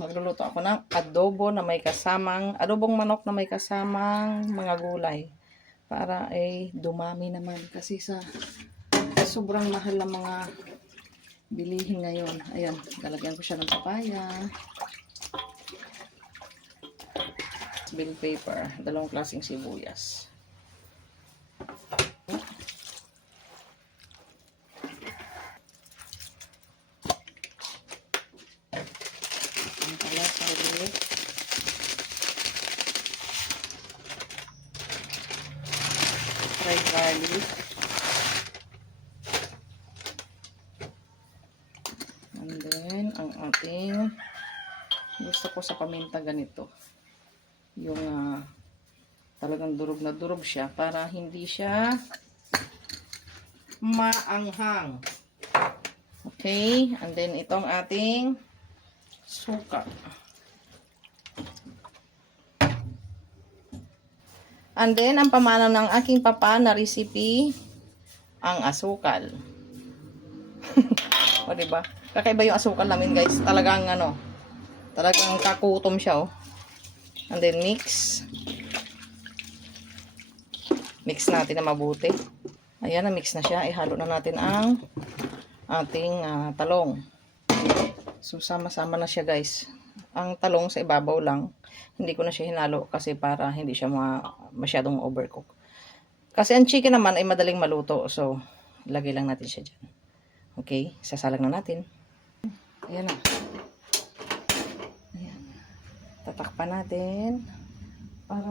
magluluto ako ng adobong manok na may kasamang mga gulay. Para ay dumami naman. Kasi sa sobrang mahal ng mga bilihin ngayon. Ayan, lalagyan ko siya ng papaya. Bell pepper. 2 klaseng sibuyas. Fried garlic. And then, ang ating gusto ko sa paminta ganito. Yung talagang durog na durog siya para hindi siya maanghang. Okay? And then, itong ating suka. And then, ang pamana ng aking papa na recipe, ang asukal. O, diba? Kakaiba yung asukal namin, guys. Talagang, talagang kakutom siya, oh. And then, mix. Mix natin na mabuti. Ayan, na-mix na siya. Ihalo na natin ang ating talong. So, sama-sama na siya, guys. Ang talong sa ibabaw lang. Hindi ko na siya hinalo kasi para hindi siya masyadong overcook. Kasi ang chicken naman ay madaling maluto. So, ilagay lang natin siya dyan. Okay, sasalang na natin. Ayan na. Ayan. Tatakpan natin para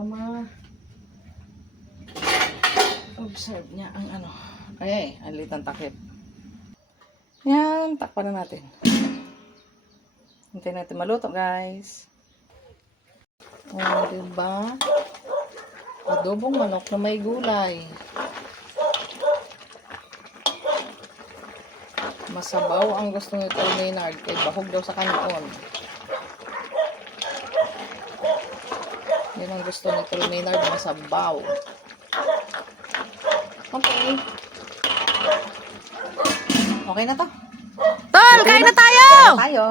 observe niya ang Ay, ang litang takip. Ayan, takpan na natin. Hintayin natin maluto, guys. Diba? Adobong manok na may gulay. Masabaw ang gusto ni Tol Maynard. Kay bahog daw sa kanton. Yan ang gusto ni Tol Maynard, masabaw. Okay. Okay na to. Tol, kain na tayo! Tayo.